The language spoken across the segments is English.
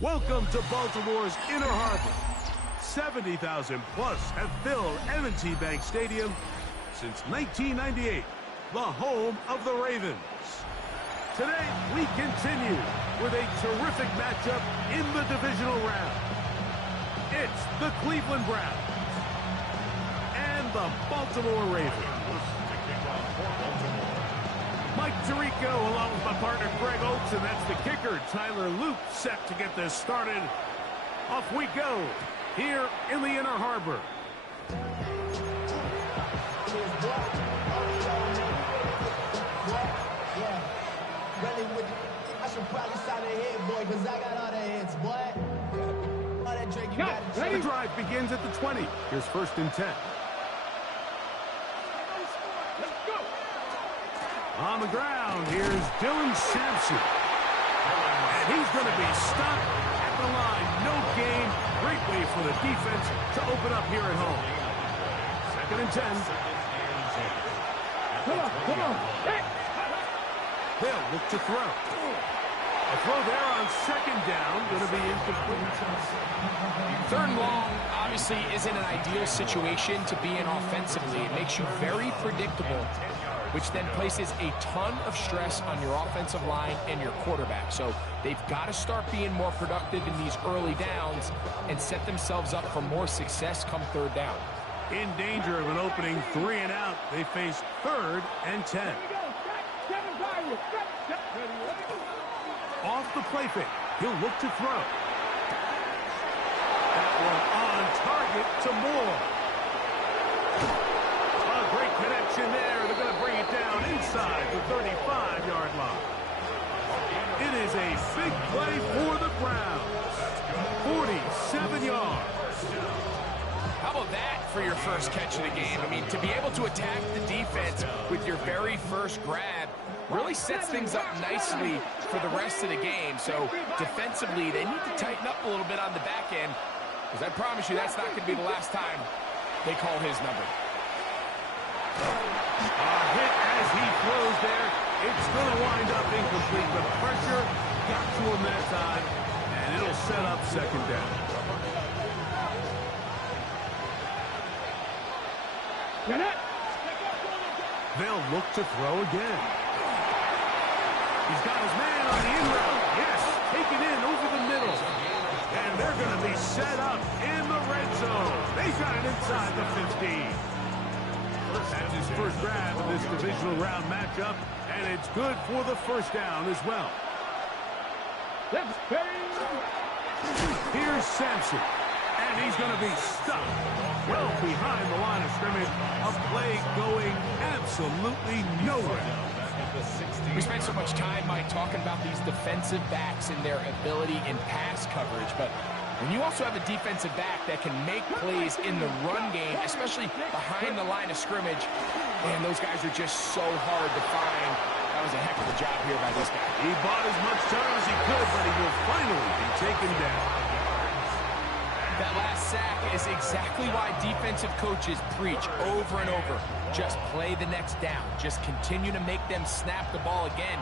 Welcome to Baltimore's Inner Harbor. 70,000 plus have filled M&T Bank Stadium since 1998, the home of the Ravens. Today, we continue with a terrific matchup in the divisional round. It's the Cleveland Browns and the Baltimore Ravens. Mike Tirico along with my partner Greg Oates, and that's the kicker Tyler Luke, set to get this started. Off we go here in the Inner Harbor. I should probably sign a hit, boy, because I got all the hits, boy. All that drink you got. The drive begins at the 20. Here's 1st and 10. On the ground, here's Dylan Sampson. And he's going to be stopped at the line. No gain. Great way for the defense to open up here at home. 2nd and 10. Come on. Hey. They'll look to throw. A throw there on 2nd down. Going to be incomplete. 3rd and long obviously isn't an ideal situation to be in offensively. It makes you very predictable, which then places a ton of stress on your offensive line and your quarterback. So they've got to start being more productive in these early downs and set themselves up for more success come 3rd down. In danger of an opening 3 and out, they face 3rd and 10. Off the play fake, he'll look to throw. That one on target to Moore. A great connection there. They're going to bring it down inside the 35-yard line. It is a big play for the Browns. 47 yards. How about that for your first catch of the game? I mean, to be able to attack the defense with your very first grab really sets things up nicely for the rest of the game. So defensively, they need to tighten up a little bit on the back end, because I promise you that's not going to be the last time they call his number. A hit as he throws there. It's going to wind up incomplete. The pressure got to him that time, and it'll set up 2nd down. They'll look to throw again. He's got his man on the in route. Yes, taken in over the middle. And they're going to be set up in the red zone. They've got it inside the 15. That's his first grab of this divisional round matchup, and it's good for the 1st down as well. Here's Sampson, and he's going to be stopped well behind the line of scrimmage. A play going absolutely nowhere. We spent so much time, Mike, talking about these defensive backs and their ability in pass coverage, but when you also have a defensive back that can make plays in the run game, especially behind the line of scrimmage, man, those guys are just so hard to find. That was a heck of a job here by this guy. He bought as much time as he could, but he will finally be taken down. That last sack is exactly why defensive coaches preach over and over. Just play the next down. Just continue to make them snap the ball again.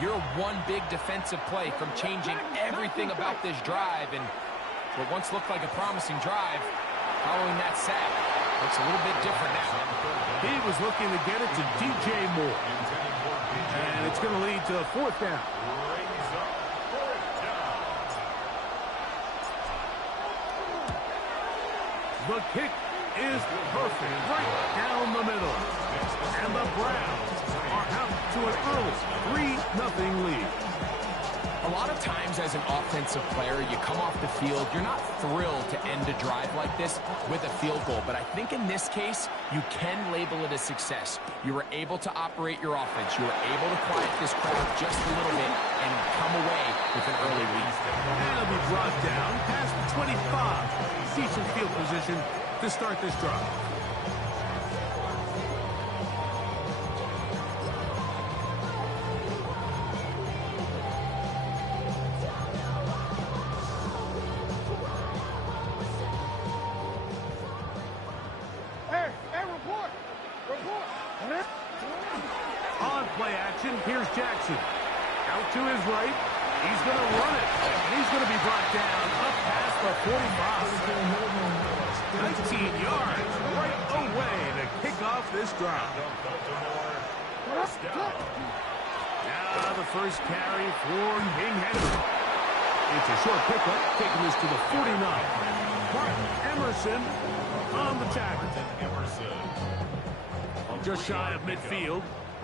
You're one big defensive play from changing everything about this drive, and what once looked like a promising drive, following that sack, looks a little bit different now. He was looking to get it to DJ Moore. And it's going to lead to a 4th down. The kick is perfect, right down the middle. And the Browns are out to an early 3-0 lead. A lot of times as an offensive player, you come off the field, you're not thrilled to end a drive like this with a field goal. But I think in this case, you can label it a success. You were able to operate your offense. You were able to quiet this crowd just a little bit and come away with an early lead. And it'll be brought down past the 25. Decent field position to start this drive. On play action, here's Jackson. Out to his right, He's going to run it. And he's going to be brought down up past the 45. 19 yards right away to kick off this drive. Now the first carry for King Henry. It's a short pickup, taking this to the 49. Martin Emerson on the tackle. Just shy of midfield.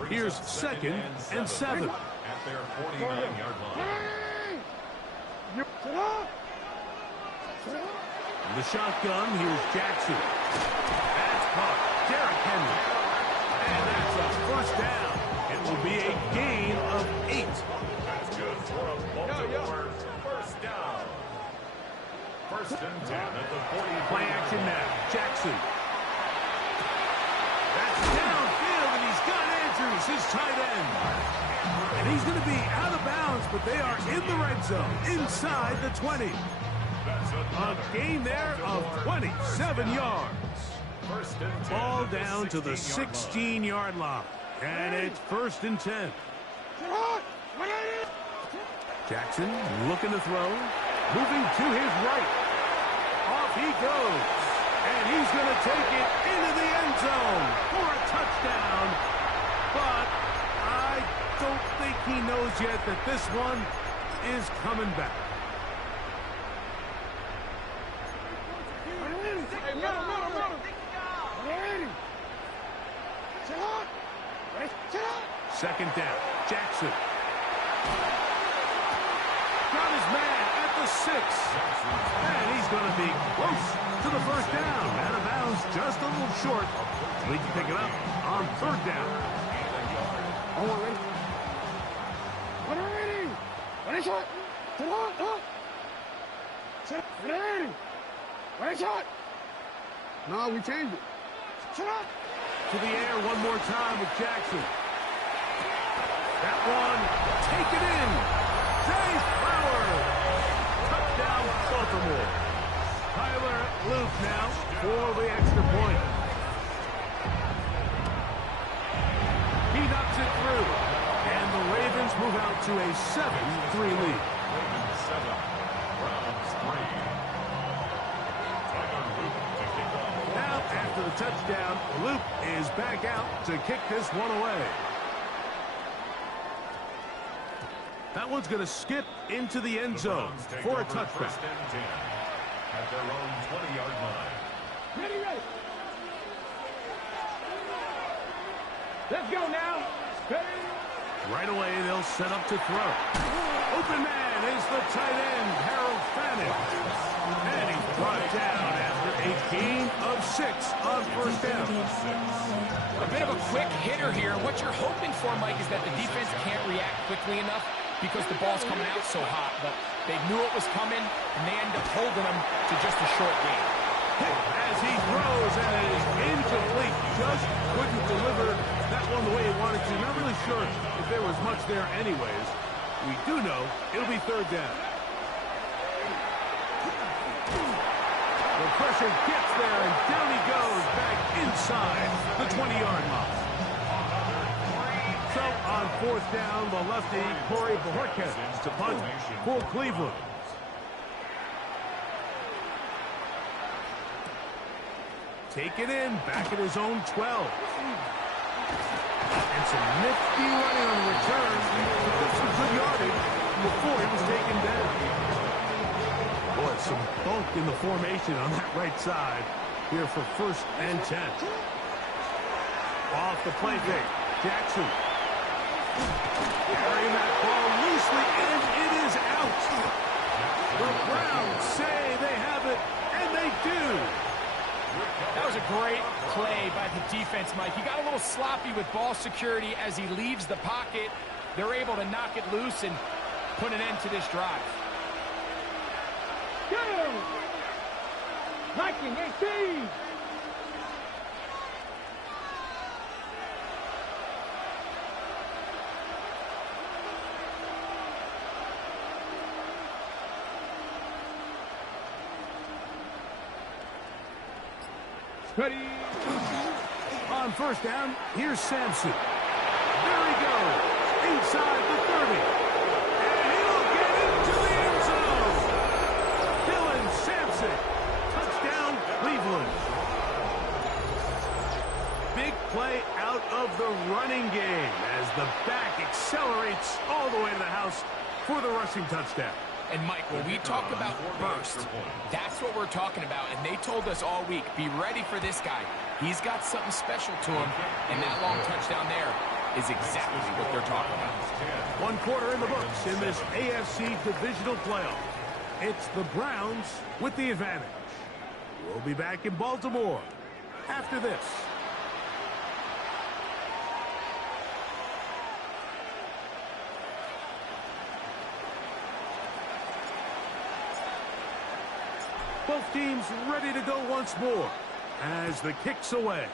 Here's 2nd and 7. At their 49-yard line. The shotgun, here's Jackson. That's caught. Derrick Henry. And that's a first down. It will be a gain of 8. That's good for a Baltimore first down. 1st and 10 at the 40. Play action now. Jackson. That's downfield, and he's got Andrews, his tight end. And he's going to be out of bounds, but they are in the red zone, inside the 20. A gain there of 27 yards. Ball down to the 16-yard line. And it's 1st and 10. Jackson looking to throw. Moving to his right. Off he goes. And he's going to take it into the end zone for a touchdown. But I don't think he knows yet that this one is coming back. Second down. Jackson. Got his man at the 6. And he's going to be close to the first down. Out of bounds, just a little short. We can pick it up on 3rd down. No, we changed it. To the air one more time with Jackson. That one, take it in. Zay Flowers. Touchdown, Baltimore. Tyler Luke now for the extra point. He knocks it through. And the Ravens move out to a 7-3 lead. Ravens 7, Browns 3. Tyler Luke to kick off. Now, after the touchdown, Luke is back out to kick this one away. That one's going to skip into the end zone for a touchback. 1st and 10 at their own 20-yard line. Ready. Let's go now. Ready. Right away, they'll set up to throw. Open man is the tight end, Harold Fannin. And he's brought down after a gain of 6 on 1st down. A bit of a quick hitter here. What you're hoping for, Mike, is that the defense can't react quickly enough because the ball's coming out so hot. But they knew it was coming, and they end up holding them to just a short gain. As he throws, and it is incomplete. Just couldn't deliver that one the way he wanted to. Not really sure if there was much there anyways. We do know it'll be 3rd down. The pressure gets there, and down he goes back inside the 20-yard line. So on 4th down, the lefty, Corey Bojorquez to punt for Cleveland. Take it in, back at his own 12. And some nifty running on the return. Took some good yardage before he was taken down. Boy, some bulk in the formation on that right side here for 1st and 10. Off the play fake, Jackson. Carrying that ball loosely, and it is out. The Browns say they have it, and they do. That was a great play by the defense, Mike. He got a little sloppy with ball security as he leaves the pocket. They're able to knock it loose and put an end to this drive. Go! Viking 18! Ready. On 1st down, here's Sampson. There he goes. Inside the 30. And he'll get of the running game as the back accelerates all the way to the house for the rushing touchdown. And Mike, when we talk about burst, that's what we're talking about. And they told us all week, be ready for this guy. He's got something special to him. And that long touchdown there is exactly what they're talking about. 1 quarter in the books in this AFC divisional playoff. It's the Browns with the advantage. We'll be back in Baltimore after this. Both teams ready to go once more as the kick's away.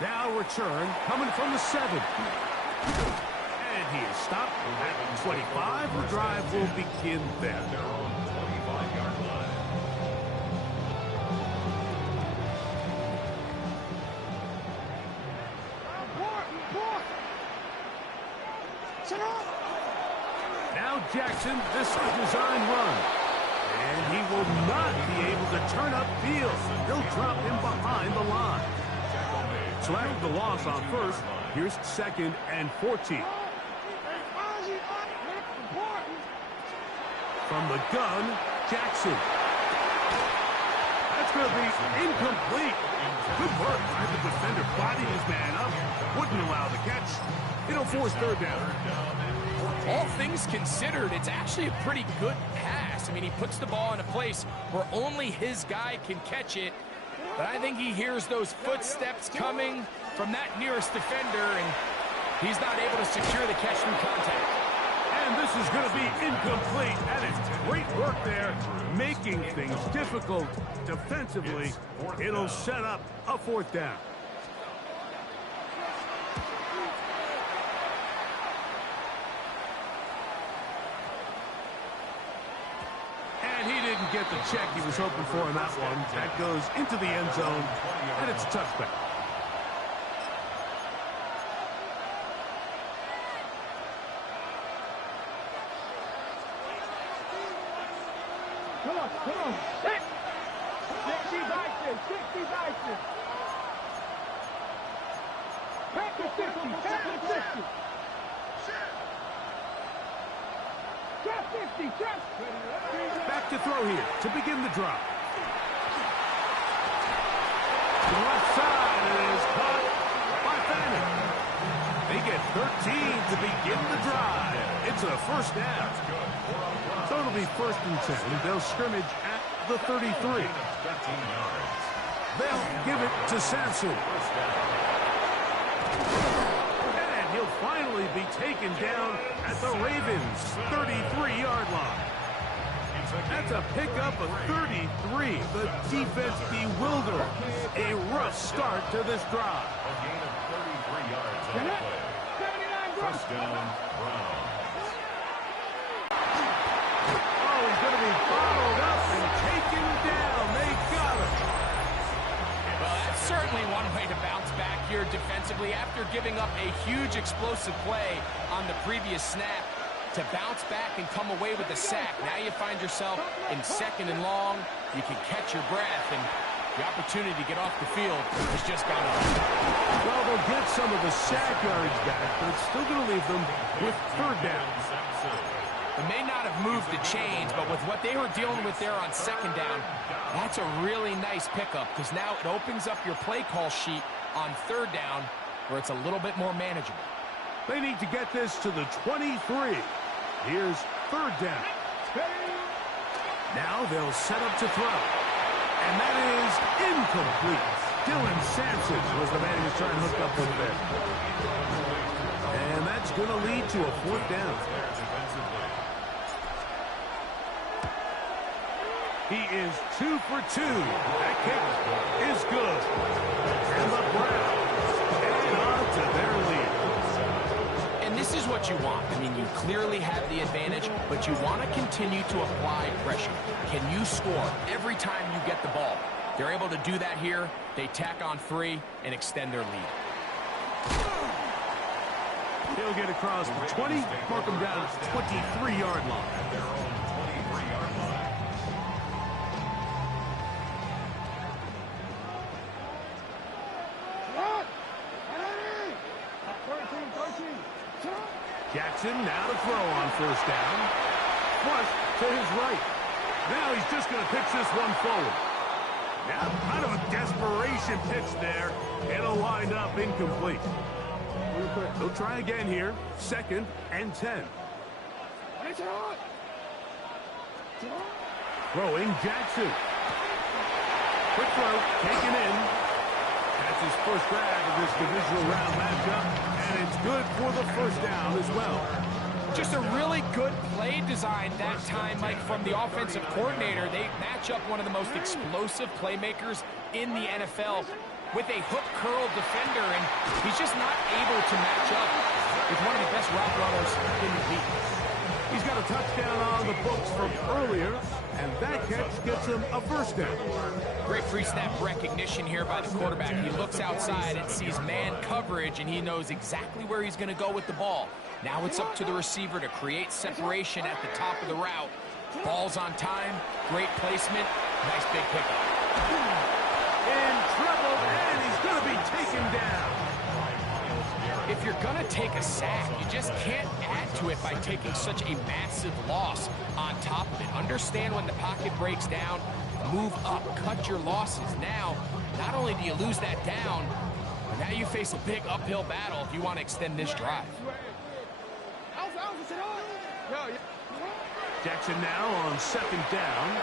Now return coming from the 7. And he is stopped at 25. The drive will begin there. Their own 25-yard line. Now Jackson, this is a design run. And he will not be able to turn upfield. He'll drop him behind the line. So after the loss on first, here's 2nd and 14. From the gun, Jackson. That's going to be incomplete. Good work by the defender. Bodied his man up. Wouldn't allow the catch. It'll force 3rd down. All things considered, it's actually a pretty good pass. I mean, he puts the ball in a place where only his guy can catch it. But I think he hears those footsteps coming from that nearest defender, and he's not able to secure the catch through contact. And this is going to be incomplete. That is great work there, making things difficult defensively. It'll set up a 4th down. And he didn't get the check he was hoping for in that one. That goes into the end zone, and it's a touchback. Come on. 60's ISIS. Back to 60. Back to throw here to begin the drive. To the left side, it is caught by Fanning. They get 13 to begin the drive. It's a 1st down. So it'll be 1st and 10. They'll scrimmage at the 33. They'll give it to Sampson. And he'll finally be taken down at the Ravens' 33-yard line. That's a pickup of 33. The defense bewildered. A rough start to this drive. A gain of 33 yards on the play. 1st down, Browns. Oh, he's going to be bottled up and taken down. They got him. Well, that's certainly one way to bounce back here defensively after giving up a huge explosive play on the previous snap. To bounce back and come away with a sack. Now you find yourself in 2nd and long. You can catch your breath, and the opportunity to get off the field has just gone up. Well, they'll get some of the sack yards back, but it's still going to leave them with 3rd down. It may not have moved the chains, but with what they were dealing with there on 2nd down, that's a really nice pickup because now it opens up your play call sheet on 3rd down where it's a little bit more manageable. They need to get this to the 23. Here's 3rd down. Now they'll set up to throw. And that is incomplete. Dylan Sampson was the man he was trying to hook up with there. And that's going to lead to a 4th down. He is 2 for 2. That kick is good. And the Browns head on to their lead. And this is what you want. I mean, you clearly have the advantage, but you want to continue to apply pressure. Can you score every time you get the ball? They're able to do that here. They tack on 3 and extend their lead. He'll get across the 20, mark him down at the 23-yard line. Their own 23-yard line. Jackson now to throw on first down. Flush to his right. Now he's just going to pitch this one forward. Now, kind of a desperation pitch there. It'll wind up incomplete. He'll try again here. 2nd and 10. Throwing Jackson. Quick throw, taken in. That's his first grab of this divisional round matchup, and it's good for the first down as well. Just a really good play design that time, Mike, from the offensive coordinator. They match up one of the most explosive playmakers in the NFL with a hook curl defender, and he's just not able to match up with one of the best route runners in the league. He's got a touchdown on the books from earlier, and that catch gets him a first down. Great pre-snap recognition here by the quarterback. He looks outside and sees man coverage, and he knows exactly where he's going to go with the ball. Now it's up to the receiver to create separation at the top of the route. Ball's on time, great placement, nice big pickup. In trouble, and he's going to be taken down. If you're going to take a sack, you just can't add to it by taking such a massive loss on top of it. Understand when the pocket breaks down, move up, cut your losses. Now, not only do you lose that down, but now you face a big uphill battle if you want to extend this drive. Jackson now on 2nd down.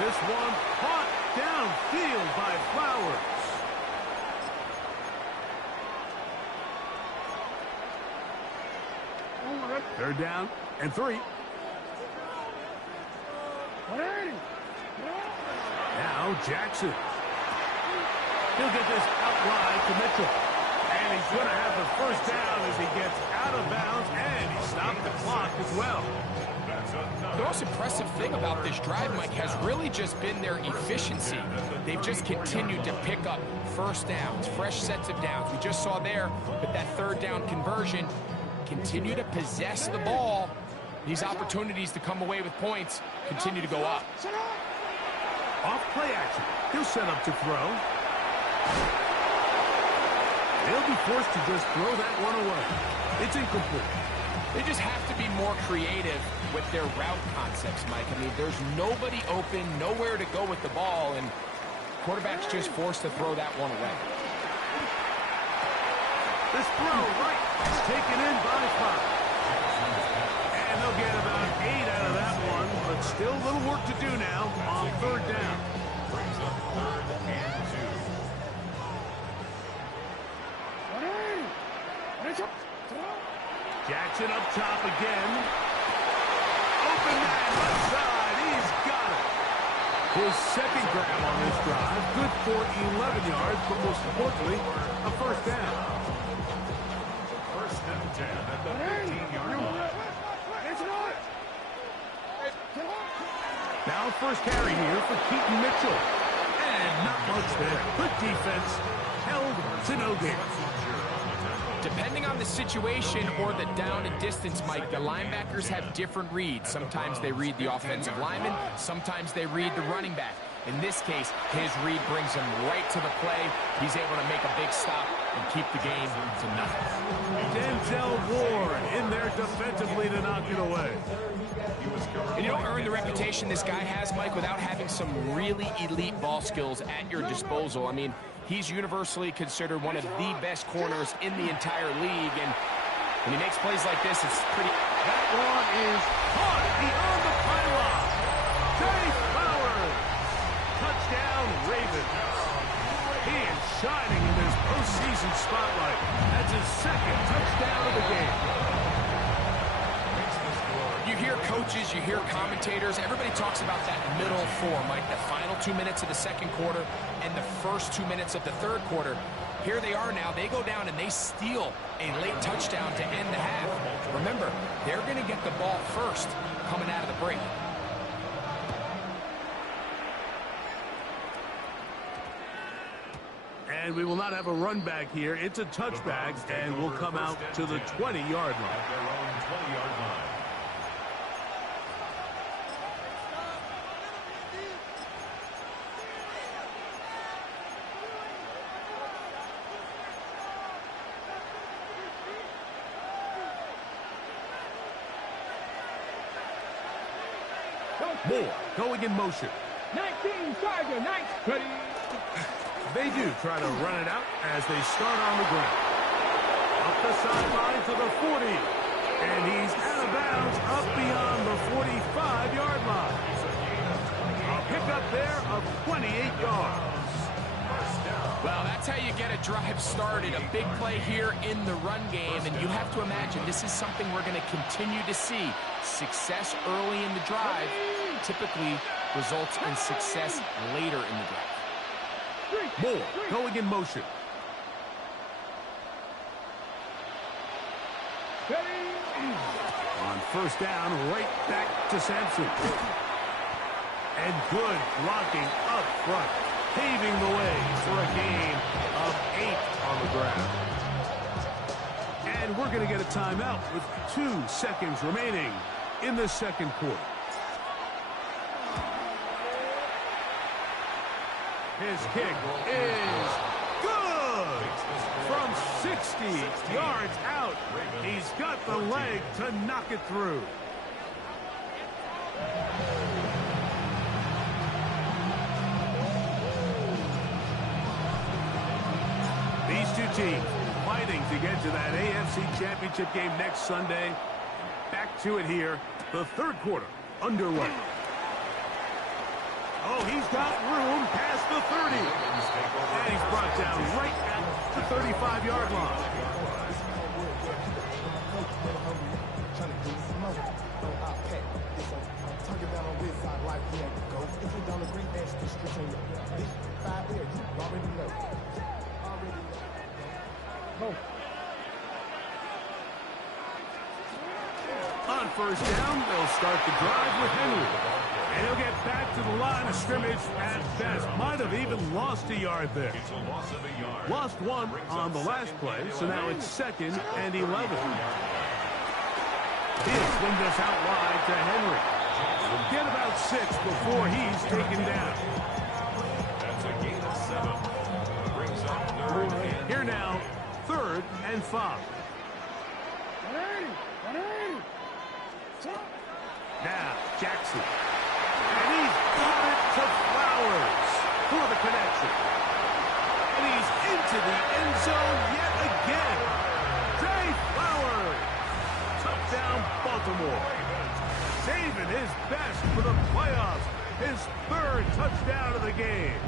This one caught downfield by Flowers. 3rd down and 3. Now Jackson. He'll get this out wide to Mitchell. And he's going to have the first down as he gets out of bounds, and he stopped the clock as well. The most impressive thing about this drive, Mike, has really just been their efficiency. They've just continued to pick up first downs, fresh sets of downs. We just saw there with that 3rd down conversion, continue to possess the ball. These opportunities to come away with points continue to go up. Off play action. He'll set up to throw. They'll be forced to just throw that one away. It's incomplete. They just have to be more creative with their route concepts, Mike. I mean, there's nobody open, nowhere to go with the ball, and quarterback's just forced to throw that one away. This throw right is taken in by 5. And they'll get about 8 out of that one, but still a little work to do now on 3rd down. Brings up 3rd and 2. Jackson up top again. Open man left side. He's got it. His 2nd grab on this drive. Good for 11 yards, but most importantly, a first down. 1st and 10 at the 15-yard line. Now first carry here for Keaton Mitchell. And not much there. Good defense. Held to no gain. Depending on the situation or the down and distance, Mike, the linebackers have different reads. Sometimes they read the offensive lineman. Sometimes they read the running back. In this case, his read brings him right to the play. He's able to make a big stop and keep the game to nothing. Denzel Ward in there defensively to knock it away. And you don't earn the reputation this guy has, Mike, without having some really elite ball skills at your disposal. I mean, he's universally considered one of the best corners in the entire league, and when he makes plays like this, it's pretty... That one is caught beyond the pylon. Jay Flowers. Touchdown, Ravens. He is shining in this postseason spotlight. That's his 2nd touchdown of the game. You hear coaches, you hear commentators, everybody talks about that middle 4, Mike, the final 2 minutes of the 2nd quarter and the first 2 minutes of the 3rd quarter. Here they are now. They go down and they steal a late touchdown to end the half. Remember, they're going to get the ball first coming out of the break. And we will not have a run back here. It's a touchback, and we'll come out to the 20-yard line. Their own 20-yard line. Moore going in motion. 19, Tiger, 19. Ready. They do try to run it out as they start on the ground. Up the sideline to the 40. And he's out of bounds up beyond the 45-yard line. A pickup there of 28 yards. Well, that's how you get a drive started. A big play here in the run game, and you have to imagine this is something we're going to continue to see. Success early in the drive typically results in success later in the drive. Moore going in motion. On first down, right back to Sampson. And good blocking up front, paving the way for a gain of 8 on the ground. And we're going to get a timeout with 2 seconds remaining in the second quarter. His kick is good! From 60 yards out, he's got the leg to knock it through. These two teams fighting to get to that AFC Championship game next Sunday. Back to it here, the third quarter underway. Oh, he's got room past the 30. And he's brought down right at the 35-yard line. On first down, they'll start the drive with Henry. And he'll get back to the line of scrimmage at best. Might have even lost a yard there. Lost 1 on the last play, so now it's 2nd and 11. He'll swing this out wide to Henry. We'll get about 6 before he's taken down. That's a gain of 7. Brings up 3rd and Here now, 3rd and 5. Now, Jackson. And he's got it to Flowers for the connection. And he's into the end zone yet again. Jay Flowers. Touchdown, Baltimore. Saving his best for the playoffs. His 3rd touchdown of the game.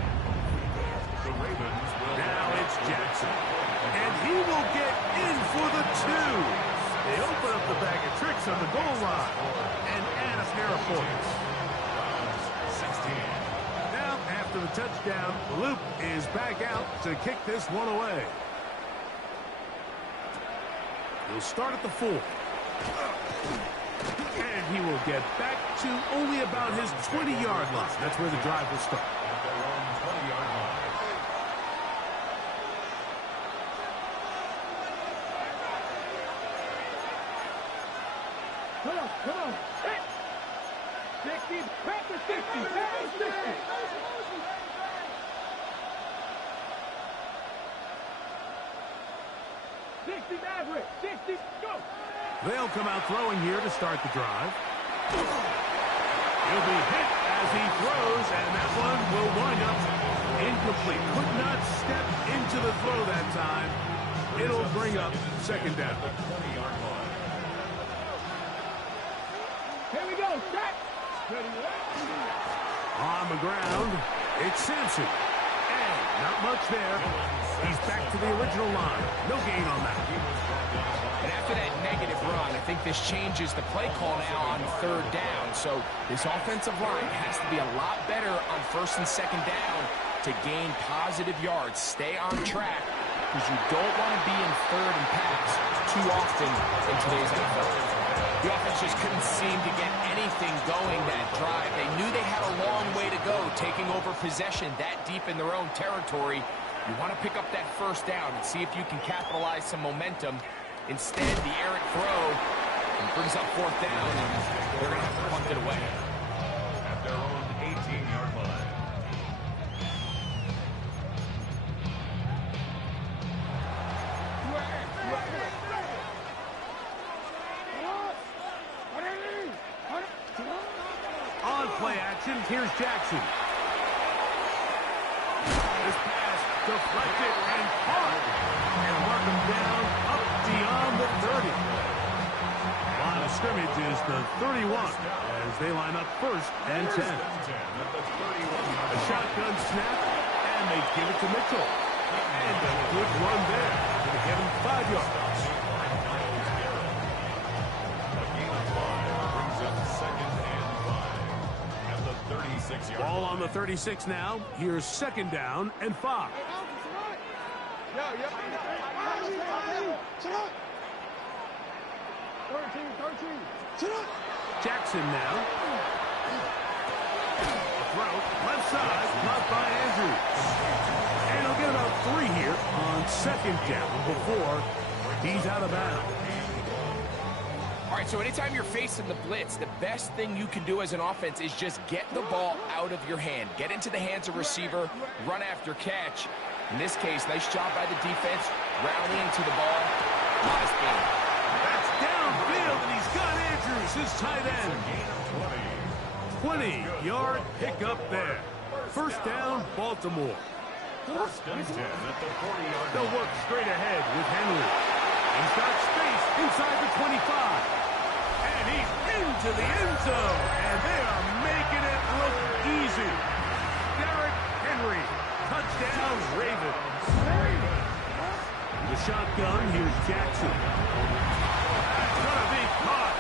the Ravens will... Now it's Jackson. And he will get in for the 2. They open up the bag of tricks on the goal line and add a pair of points. 16. Now, after the touchdown, Loop is back out to kick this one away. He'll start at the 4. And he will get back to only about his 20-yard line. That's where the drive will start. At their own 20-yard line. Come on. Hit. 60, back to 60, back to 60. 60, Maverick, 60, go. They'll come out throwing here to start the drive. He'll be hit as he throws, and that one will wind up incomplete. Could not step into the throw that time. It'll bring up 2nd down. 20-yard line. Here we go, set. On the ground, it's Sampson. And not much there. He's back to the original line. No gain on that. And after that negative run, I think this changes the play call now on 3rd down. So this offensive line has to be a lot better on 1st and 2nd down to gain positive yards. Stay on track because you don't want to be in 3rd and pass too often in today's NFL. The offense just couldn't seem to get anything going that drive. They knew they had a long way to go, taking over possession that deep in their own territory. You want to pick up that 1st down and see if you can capitalize some momentum. Instead, the errant throw brings up 4th down, and they're going to have to punt it away. At their own 18-yard line. Here's Jackson. This pass deflected and caught. And mark him down up beyond the 30. Line of scrimmage is the 31 as they line up first and 10. A shotgun snap, and they give it to Mitchell. And a good run there. Going to get him 5 yards. Ball on the 36 now. Here's second down and 5. Jackson now. A throw, left side, caught by Andrews. And he'll get about 3 here on second down before he's out of bounds. All right, so anytime you're facing the blitz, the best thing you can do as an offense is just get the ball out of your hand. Get into the hands of receiver, run after catch. In this case, nice job by the defense, rallying to the ball. Nice game. That's downfield, and he's got Andrews, his tight end. 20-yard pickup there. First down, Baltimore. First and 10 at the 40-yard line. They'll work straight ahead with Henry. He's got space inside the 25. And he's into the end zone. And they are making it look easy. Derrick Henry. Touchdown, Ravens. The shotgun, here's Jackson. That's going to be caught.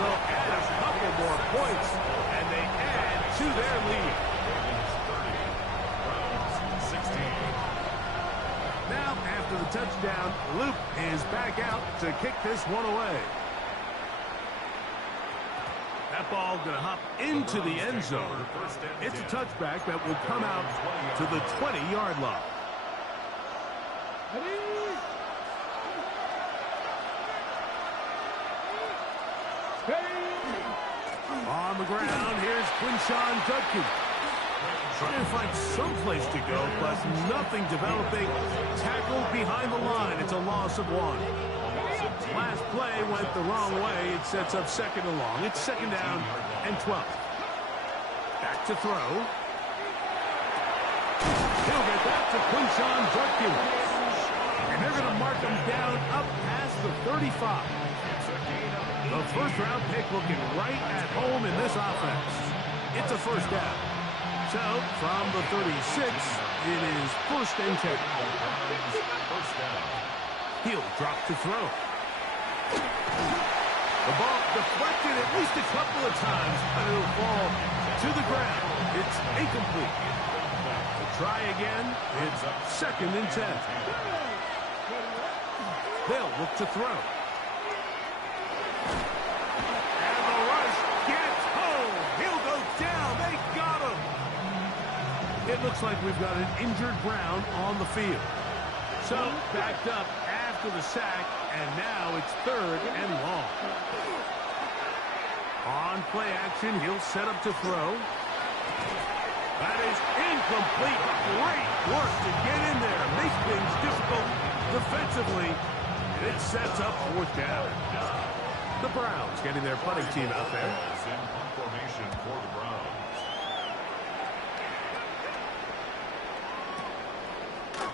So add a couple more points. And they add to their lead. Now, after the touchdown, Luke is back out to kick this one away. That ball going to hop into the end zone. It's a touchback that will come out to the 20-yard line. On the ground, here's Quinshawn Judkins. Trying to find some place to go, but nothing developing. Tackled behind the line. It's a loss of 1. Last play went the wrong way. It sets up second and long. It's second down and 12. Back to throw. He'll get that to Quinshawn Judkins. And they're going to mark him down up past the 35. The first-round pick looking right at home in this offense. It's a first down. So, from the 36, it is first and 10. He'll drop to throw. The ball deflected at least a couple of times, but it'll fall to the ground. It's incomplete. Try again. It's second and 10. They'll look to throw. And the rush gets home. He'll go down. They got him. It looks like we've got an injured Brown on the field. So, backed up after the sack, and now it's third and long. On play action, he'll set up to throw. That is incomplete. Great work to get in there. Make things difficult defensively. And it sets up fourth down. The Browns getting their punting team out there. In formation for the Browns.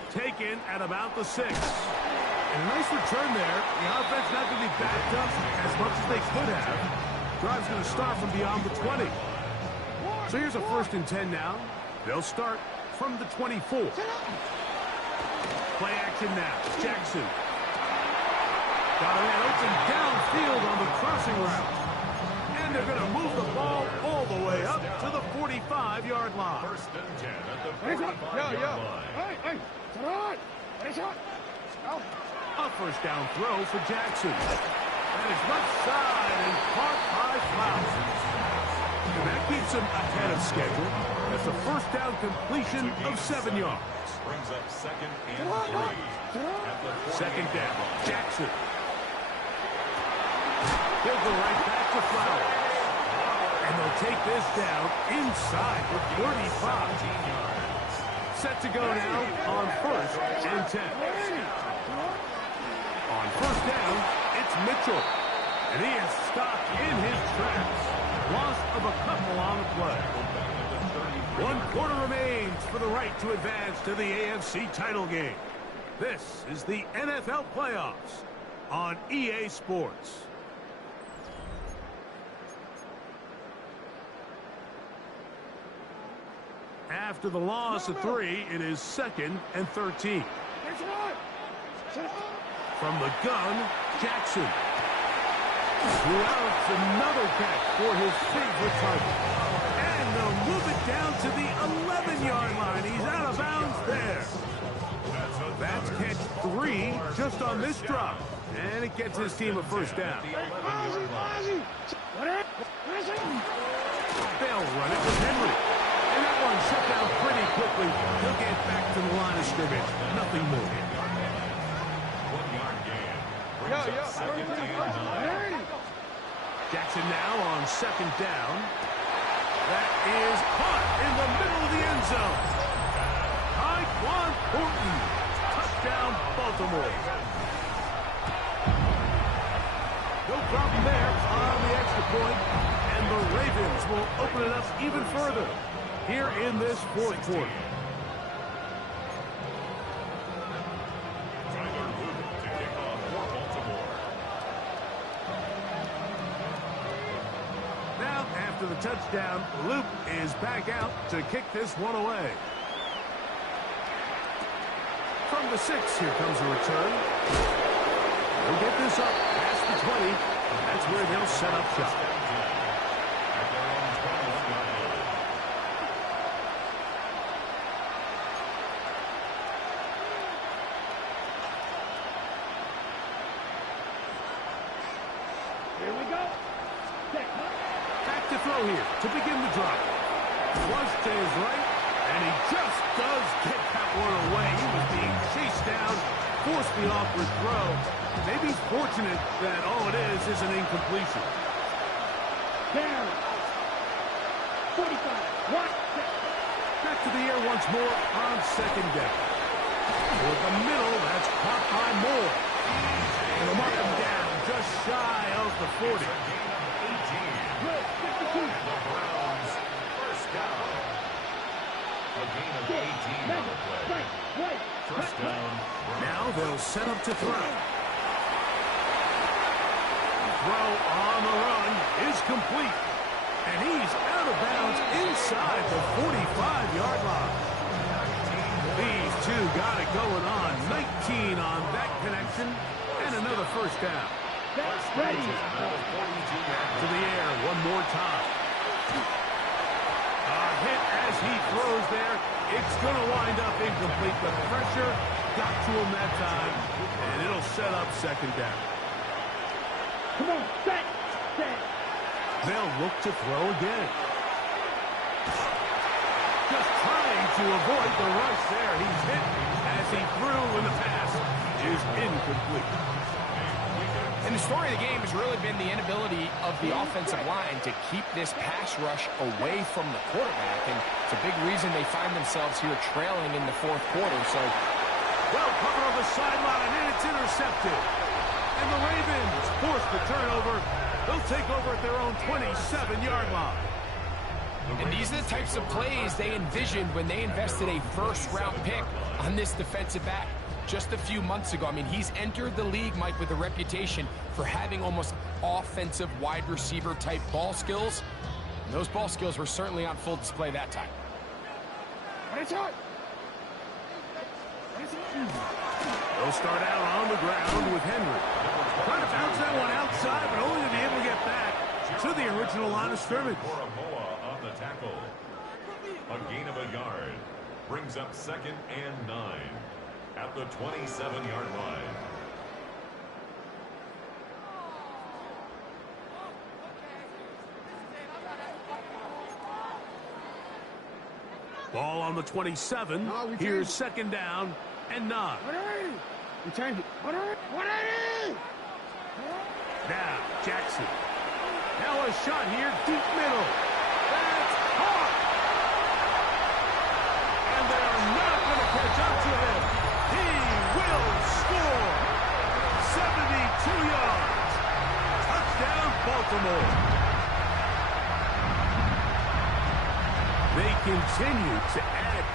Taken at about the 6. And a nice return there. The offense not going to be backed up as much as they could have. Drive's going to start from beyond the 20. So here's a first and 10 now. They'll start from the 24. Play action now. Jackson. Got a man open downfield on the crossing route. And they're going to move the ball all the way up to the 45-yard line. First and 10 at the 45-yard line. A first down throw for Jackson. That is left side and caught by Flowers. And that keeps him ahead of schedule. That's a first down completion of 7 yards. Brings up second and 3. Second down, Jackson. He'll go right back to Flowers. And they'll take this down inside the 35. Set to go now on first and 10. On first down, it's Mitchell. And he is stopped in his tracks. Loss of a couple on the play. 1 quarter remains for the right to advance to the AFC title game. This is the NFL playoffs on EA Sports. After the loss of 3, it is 2nd and 13. From the gun, Jackson. Throughout another catch for his favorite target. And they'll move it down to the 11-yard line. He's out of bounds there. That's catch 3 just on this drop. And it gets his team a first down. They'll run it with Henry. And that one shut down pretty quickly. He'll get back to the line of scrimmage. Nothing more. 1-yard gain. Jackson now on 2nd down. That is caught in the middle of the end zone. Tyquan Thornton. Touchdown, Baltimore. No problem there on the extra point. And the Ravens will open it up even further here in this 4th quarter. Now, after the touchdown, Luke is back out to kick this one away. From the 6, here comes a return. They'll get this up past the 20. That's where they'll set up shop. Here we go. Back to throw here to begin the drive. Flush to his right, and he just does get that one away. He was being chased down, forced the awkward throw. Maybe he's fortunate that all it is an incompletion. Down. 45. What? Back to the air once more on 2nd down. Toward the middle, that's caught by Moore. And they'll mark him down just shy of the 40. Good. 52. The Browns, first down. A gain of 18 on the play. Right. First down. Now they'll set up to throw. Throw on the run is complete. And he's out of bounds inside the 45-yard line. These two got it going on. 19 on that connection. And another first down. That's ready. To the air one more time. A hit as he throws there. It's going to wind up incomplete. The pressure got to him that time. And it'll set up 2nd down. Come on. Set. They'll look to throw again. Just trying to avoid the rush there. He's hit as he threw, and the pass is incomplete. And the story of the game has really been the inability of the offensive line to keep this pass rush away from the quarterback. And it's a big reason they find themselves here trailing in the 4th quarter. So, well covered on the sideline, and it's intercepted. And the Ravens force the turnover. They'll take over at their own 27-yard line. and these are the types of plays they envisioned when they invested a first-round pick on this defensive back just a few months ago. I mean, he's entered the league, Mike, with a reputation for having almost offensive wide receiver type ball skills. And those ball skills were certainly on full display that time. They'll start out on the ground with Henry. Trying to bounce that one outside, but only to be able to get back to the original line of scrimmage. On the tackle. A gain of a yard. Brings up 2nd and 9 at the 27-yard line. Ball on the 27. Here's 2nd down and 9. We changed it. Now, Jackson. Now a shot here, deep middle. That's caught. And they are not going to catch up to him. He will score. 72 yards. Touchdown, Baltimore. They continue to add